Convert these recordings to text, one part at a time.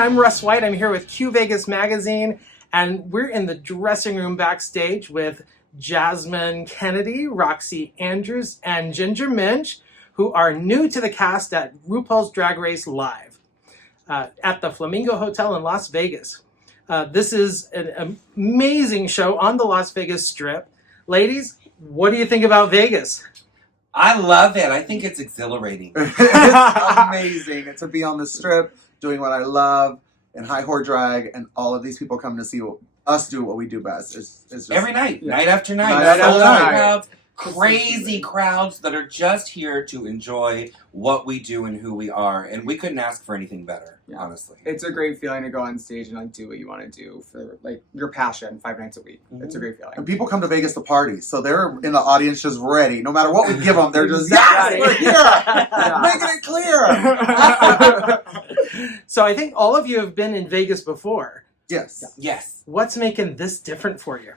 I'm Russ White. I'm here with Q Vegas Magazine, and we're in the dressing room backstage with Jasmine Kennedie, Roxxxy Andrews, and Ginger Minj, who are new to the cast at RuPaul's Drag Race Live at the Flamingo Hotel in Las Vegas. This is an amazing show on the Las Vegas Strip. Ladies, what do you think about Vegas? I love it. I think it's exhilarating. It's amazing to be on the Strip, doing what I love, in high whore drag, and all of these people come to see us do what we do best. It's just, every night, night after night. Night after night. Crowds, crazy crowds that are just here to enjoy what we do and who we are, and we couldn't ask for anything better. Honestly, it's a great feeling to go on stage and like do what you want to do for like your passion 5 nights a week. It's a great feeling. And people come to Vegas to party, so they're in the audience just ready. No matter what we give them, they're just yes, we're here, making it clear. So I think all of you have been in Vegas before. Yes. Yes. What's making this different for you?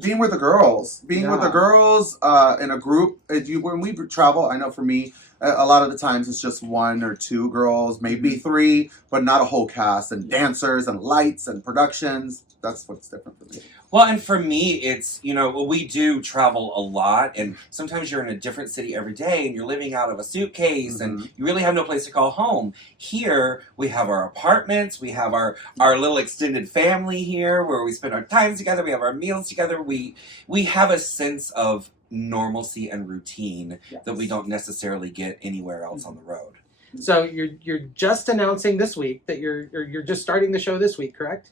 Being with the girls. Being with the girls in a group. When we travel, I know for me, a lot of the times it's just 1 or 2 girls, maybe 3, but not a whole cast, and dancers and lights and productions. That's what's different for me. Well, and for me, it's, we do travel a lot, and sometimes you're in a different city every day, and you're living out of a suitcase, and you really have no place to call home. Here, we have our apartments, we have our little extended family here, where we spend our time together, we have our meals together, we have a sense of normalcy and routine that we don't necessarily get anywhere else on the road. So you're just announcing this week that you're just starting the show this week, correct?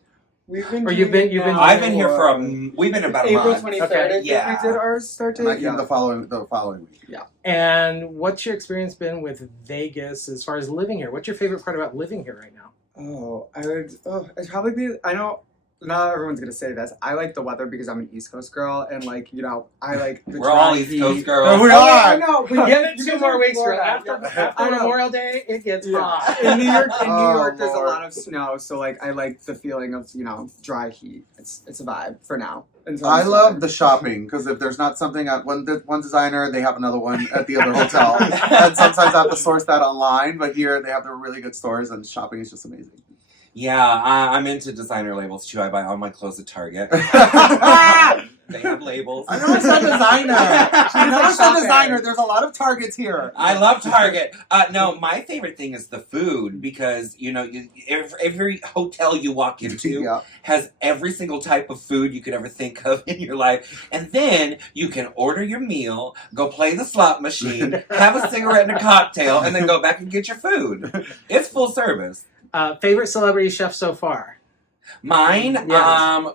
We've been. Or you've been. I've been here for we've been about a April month. 23rd. Okay. I think we did our start date. The following week. Yeah. And what's your experience been with Vegas as far as living here? What's your favorite part about living here right now? It'd probably be. I know. Not everyone's gonna say this. I like the weather because I'm an East Coast girl, and I like the We're all East Coast girls. Oh, we are. I know. We get it You 2 guys more are weeks, Florida. After Memorial Day, it gets hot. In New York, there's a Lord. lot of snow, so I like the feeling of dry heat. It's a vibe for now. I love the shopping, because if there's not something at one designer, they have another one at the other hotel. And sometimes I have to source that online, but here they have the really good stores, and shopping is just amazing. Yeah, I'm into designer labels too. I buy all my clothes at Target. They have labels. I know it's not designer. I know it's not designer. There's a lot of Targets here. I love Target. No, my favorite thing is the food, because every hotel you walk into has every single type of food you could ever think of in your life, and then you can order your meal, go play the slot machine, have a cigarette and a cocktail, and then go back and get your food. It's full service. Favorite celebrity chef so far? Mine, Yes.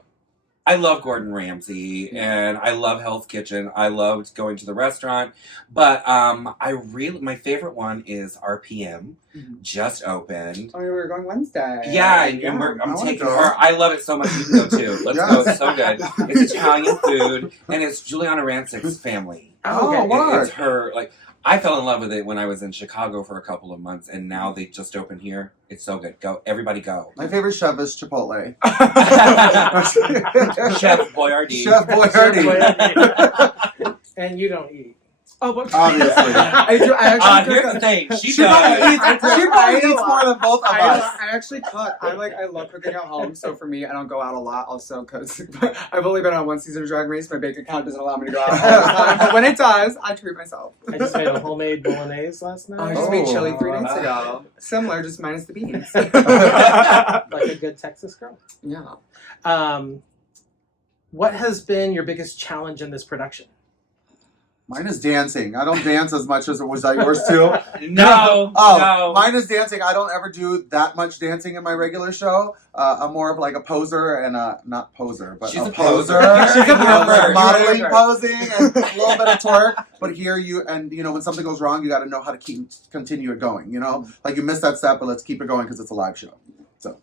I love Gordon Ramsay, and I love Hell's Kitchen. I loved going to the restaurant, but my favorite one is RPM. Just opened. Oh, we're going Wednesday. Yeah, and I'm taking her. I love it so much. You can go too. Let's go. It's so good. It's Italian food, and it's Juliana Rancic's family. Oh, It's her, I fell in love with it when I was in Chicago for a couple of months, and now they just opened here. It's so good. Go, everybody go. My favorite chef is Chipotle. Chef Boyardee. Chef Boyardee. And you don't eat. Oh, but Obviously. I do. I actually Here's the thing. She She probably does. eats more than both of us. I actually cook. I love cooking at home. So for me, I don't go out a lot. Also, because I've only been on 1 season of Drag Race. My bank account doesn't allow me to go out all the time. But when it does, I treat myself. I just made a homemade bolognese last night. I just made chili 3 nights ago. Similar, just minus the beans. Like a good Texas girl. Yeah. What has been your biggest challenge in this production? Mine is dancing. I don't dance as much as it was yours too. No. Mine is dancing. I don't ever do that much dancing in my regular show. I'm more of like a poser and not poser, but She's a a poser. poser. She's a poser. Modeling, posing, and a little bit of twerk. But here when something goes wrong, you got to know how to continue it going. Like you missed that step, but let's keep it going because it's a live show. So.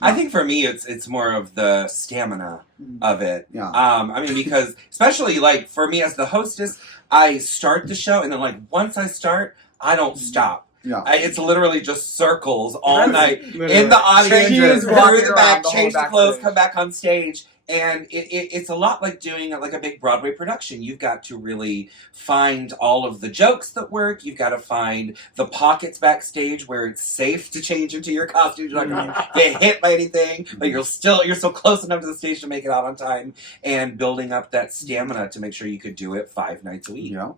I think for me, it's more of the stamina of it. Yeah. Because especially for me as the hostess, I start the show, and then once I start, I don't stop. Yeah. It's literally just circles all night in the audience. She is Through walking the back, around the change whole the clothes, backstage. come back on stage. And it's a lot like doing like a big Broadway production. You've got to really find all of the jokes that work. You've got to find the pockets backstage where it's safe to change into your costume. You're not going to get hit by anything, but you're still close enough to the stage to make it out on time, and building up that stamina to make sure you could do it 5 nights a week. Yeah.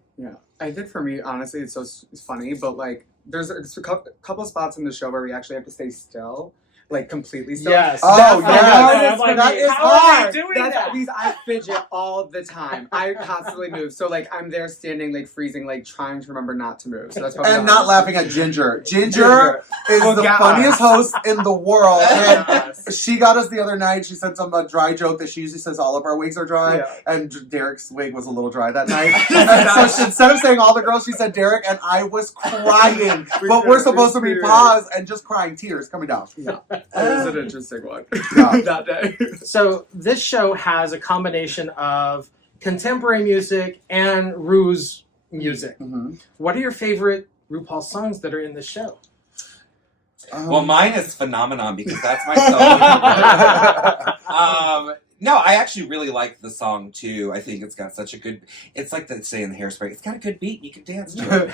I think for me, honestly, it's funny, but like there's a couple spots in the show where we actually have to stay still. Like completely still. Yes. Oh, yes. That is How are hard. they doing That's that? because I fidget all the time. I constantly move. So like I'm there standing like freezing, like trying to remember not to move. So that's probably And not laughing at Ginger. Ginger is Oh, the God. funniest host in the world. And Yes. she got us the other night. She said some dry joke that she usually says all of our wigs are dry. Yeah. And Derek's wig was a little dry that night. And so instead of saying all the girls, she said Derek, and I was crying. But we're supposed to be paused and just crying, tears coming down. Yeah. It was an interesting one Yeah. that day. So this show has a combination of contemporary music and Ru's music. Mhm. What are your favorite RuPaul songs that are in this show? Well, mine is Phenomenon because that's my solo. No, I actually really like the song too. I think it's got such a good. It's like they say in the Hairspray. It's got a good beat. You can dance to it.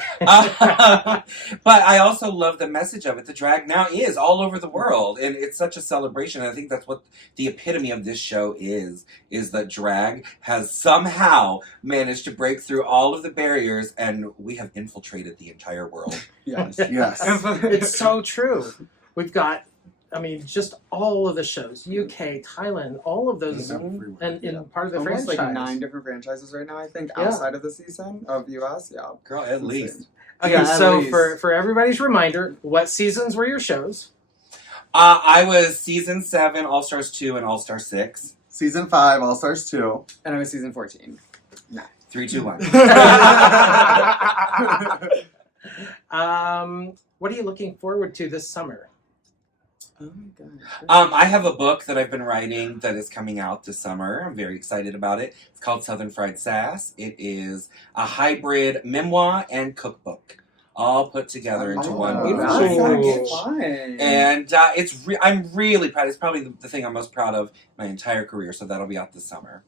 But I also love the message of it. The drag now is all over the world, and it's such a celebration. And I think that's what the epitome of this show is that drag has somehow managed to break through all of the barriers, and we have infiltrated the entire world. Yes. Yes. It's so true. We've got, I mean, just all of the shows, UK, Thailand, all of those, Everywhere. and in part of the Almost franchise. like 9 different franchises right now, I think, Yeah. outside of the season of US. Yeah. Girl, at Insane. least. Okay, Yeah, at so least. for everybody's reminder, what seasons were your shows? I was season 7, All Stars 2, and All Star 6. Season 5, All Stars 2. And I was season 14. 3, 2, 1. What are you looking forward to this summer? Oh my god. I have a book that I've been writing that is coming out this summer. I'm very excited about it. It's called Southern Fried Sass. It is a hybrid memoir and cookbook, all put together into one Oh, beautiful that's package. fun. And I'm really proud. It's probably the thing I'm most proud of my entire career. So that'll be out this summer.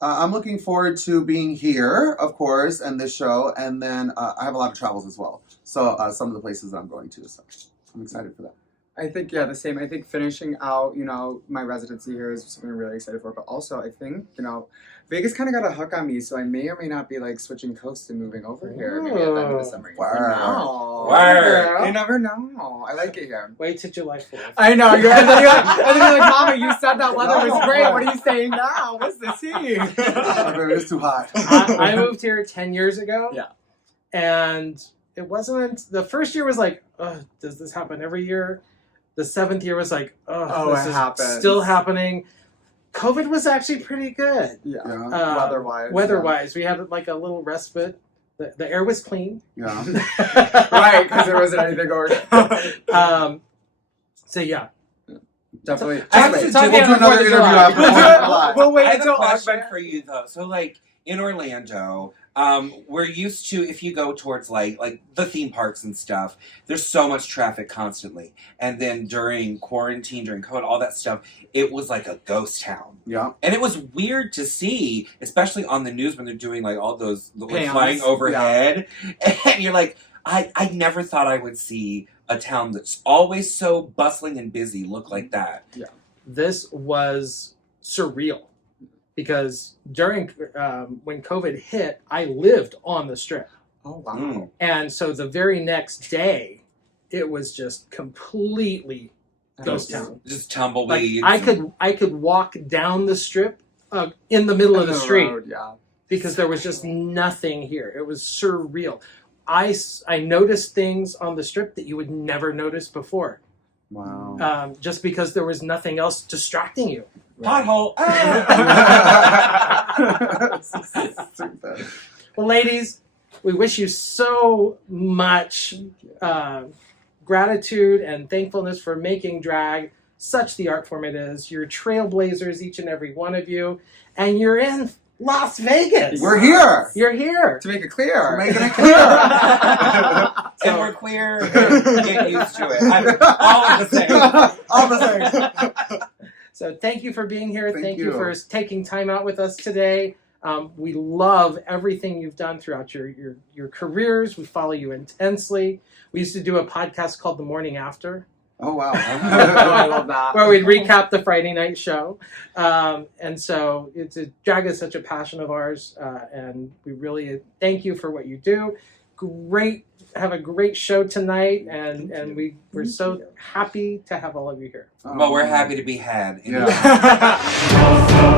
I'm looking forward to being here, of course, and this show. And then I have a lot of travels as well. So some of the places that I'm going to. So I'm excited for that. I think, yeah, the same. I think finishing out, my residency here is something I'm really excited for. But also, I think, Vegas kind of got a hook on me, so I may or may not be, switching coasts and moving over here maybe at the end of the summer. You never know. Word. You never know. I like it here. Wait till July 4th. I know. And then you're like, Mama, you said that weather was great. What are you saying now? What's the tea? It's too hot. I moved here 10 years ago. Yeah. And it wasn't, the first year was like, does this happen every year? The 7th year was like, this it is happens. still happening. COVID was actually pretty good. Yeah. Yeah. Weather-wise. Weather-wise. We had like a little respite. The air was clean. Yeah. Right, because there wasn't anything going on. So yeah. Definitely. I have to We'll talk do another interview after July. We'll wait I have until a question August. for you though. So in Orlando, we're used to, if you go towards like the theme parks and stuff, there's so much traffic constantly. And then during quarantine, during COVID, all that stuff, it was like a ghost town. Yeah. And it was weird to see, especially on the news when they're doing all those Pans, flying overhead. And you're like, I never thought I would see a town that's always so bustling and busy look like that. This was surreal. Because during, when COVID hit, I lived on the Strip. Oh, wow. Mm. And so the very next day, it was just completely ghost town. Just Like, tumbleweeds. I could walk down the Strip in the middle of the street road, yeah. because there was just nothing here. It was surreal. I noticed things on the Strip that you would never notice before, Wow. just because there was nothing else distracting you. Pothole. Stupid. Well, ladies, we wish you so much gratitude and thankfulness for making drag such the art form it is. You're trailblazers, each and every one of you, and you're in Las Vegas. We're here. You're here. To make it clear. We're making it clear. And we're queer. Get used to it. All of the same. All the same. So thank you for being here. Thank You you. for taking time out with us today. We love everything you've done throughout your careers. We follow you intensely. We used to do a podcast called The Morning After. Oh, wow. I love that. Where we'd recap the Friday night show. And so drag is such a passion of ours. And we really thank you for what you do. Have a great show tonight. And we're so happy to have all of you here. Well, we're happy to be had. Yeah.